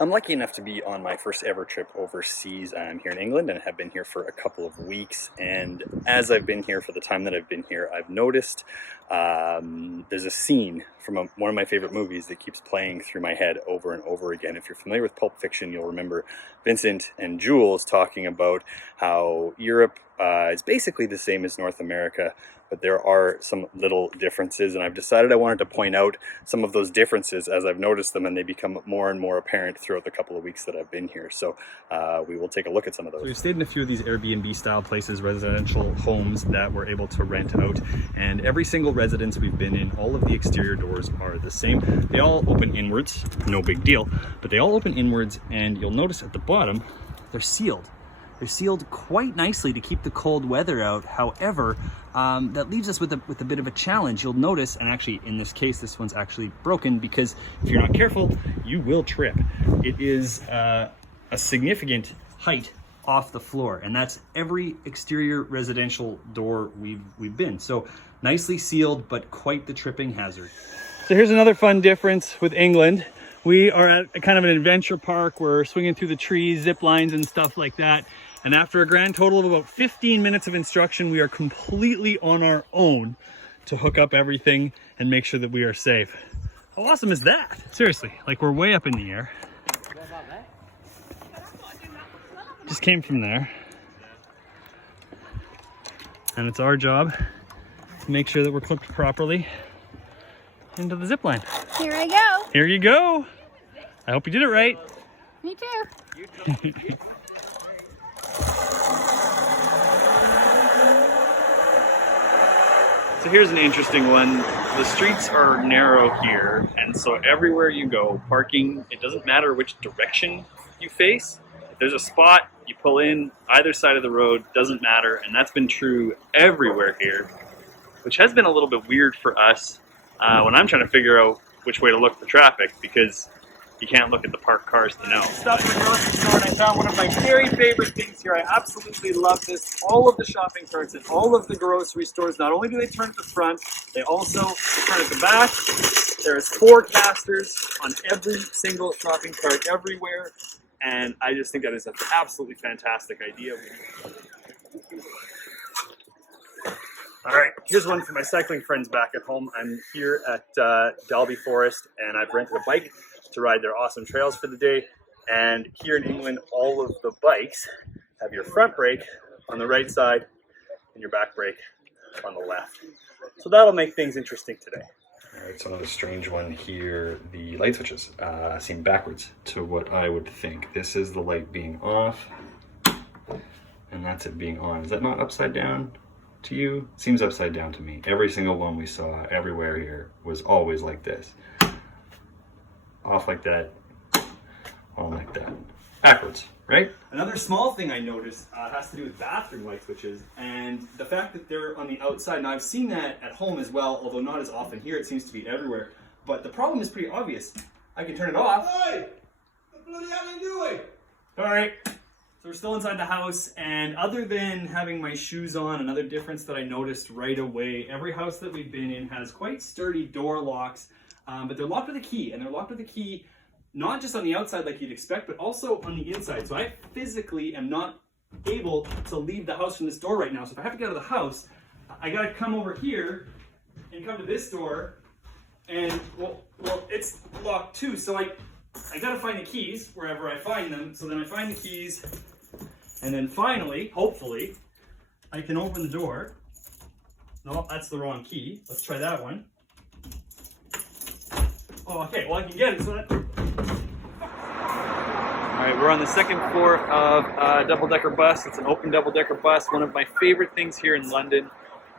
I'm lucky enough to be on my first ever trip overseas. I'm here in England and have been here for a couple of weeks. And as I've been here for the time that I've been here, I've noticed there's a scene from one of my favorite movies that keeps playing through my head over and over again. If you're familiar with Pulp Fiction, you'll remember Vincent and Jules talking about how Europe is basically the same as North America, but there are some little differences, and I've decided I wanted to point out some of those differences as I've noticed them, and they become more and more apparent throughout the couple of weeks that I've been here. So we will take a look at some of those. So we've stayed in a few of these Airbnb style places, residential homes that we're able to rent out, and every single residence we've been in, all of the exterior doors are the same. They all open inwards, no big deal, but they all open inwards, and you'll notice at the bottom, they're sealed. They're sealed quite nicely to keep the cold weather out. However, that leaves us with a bit of a challenge. You'll notice, and actually in this case, this one's actually broken because if you're not careful, you will trip. It is a significant height off the floor, and that's every exterior residential door we've been. So nicely sealed, but quite the tripping hazard. So here's another fun difference with England. We are at kind of an adventure park. We're swinging through the trees, zip lines and stuff like that. And after a grand total of about 15 minutes of instruction, we are completely on our own to hook up everything and make sure that we are safe. How awesome is that? Seriously, like we're way up in the air. Just came from there. And it's our job to make sure that we're clipped properly into the zip line. Here I go. Here you go. I hope you did it right. Me too. So here's an interesting one. The streets are narrow here, and so everywhere you go, parking, it doesn't matter which direction you face. If there's a spot, you pull in either side of the road, doesn't matter, and that's been true everywhere here, which has been a little bit weird for us when I'm trying to figure out which way to look for traffic, because you can't look at the parked cars to know. Stopped at the grocery store and I found one of my very favorite things here. I absolutely love this. All of the shopping carts at all of the grocery stores, not only do they turn at the front, they also turn at the back. There's forecasters on every single shopping cart everywhere, and I just think that is an absolutely fantastic idea. All right, here's one for my cycling friends back at home. I'm here at Dalby Forest, and I've rented a bike to ride their awesome trails for the day. And here in England, all of the bikes have your front brake on the right side and your back brake on the left. So that'll make things interesting today. All right, so another strange one here. The light switches seem backwards to what I would think. This is the light being off, and that's it being on. Is that not upside down to you? Seems upside down to me. Every single one we saw everywhere here was always like this. Off like that, on like that. Backwards, right? Another small thing I noticed has to do with bathroom light switches and the fact that they're on the outside. Now I've seen that at home as well, although not as often here. It seems to be everywhere. But the problem is pretty obvious. I can turn it off. Hey! What the bloody hell are you doing? Alright, so we're still inside the house, and other than having my shoes on, another difference that I noticed right away, every house that we've been in has quite sturdy door locks. But they're locked with a key, and they're locked with a key not just on the outside like you'd expect, but also on the inside. So I physically am not able to leave the house from this door right now. So if I have to get out of the house, I gotta come over here and come to this door, and well, it's locked too. So I gotta find the keys wherever I find them. So then I find the keys, and then finally, hopefully, I can open the door. No, that's the wrong key. Let's try that one. Oh, okay, well I can get it, so that... Alright, we're on the second floor of a double-decker bus. It's an open double-decker bus. One of my favorite things here in London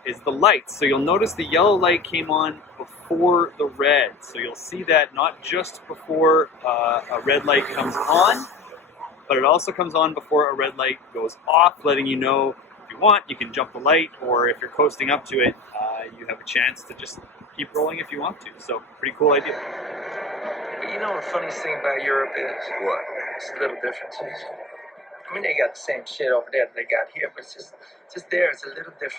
is the lights. So you'll notice the yellow light came on before the red. So you'll see that not just before a red light comes on, but it also comes on before a red light goes off, letting you know if you want, you can jump the light, or if you're coasting up to it, you have a chance to just keep rolling if you want to. So pretty cool idea. But you know the funniest thing about Europe is? What? It's little differences. I mean, they got the same shit over there that they got here, but it's just there, it's a little different.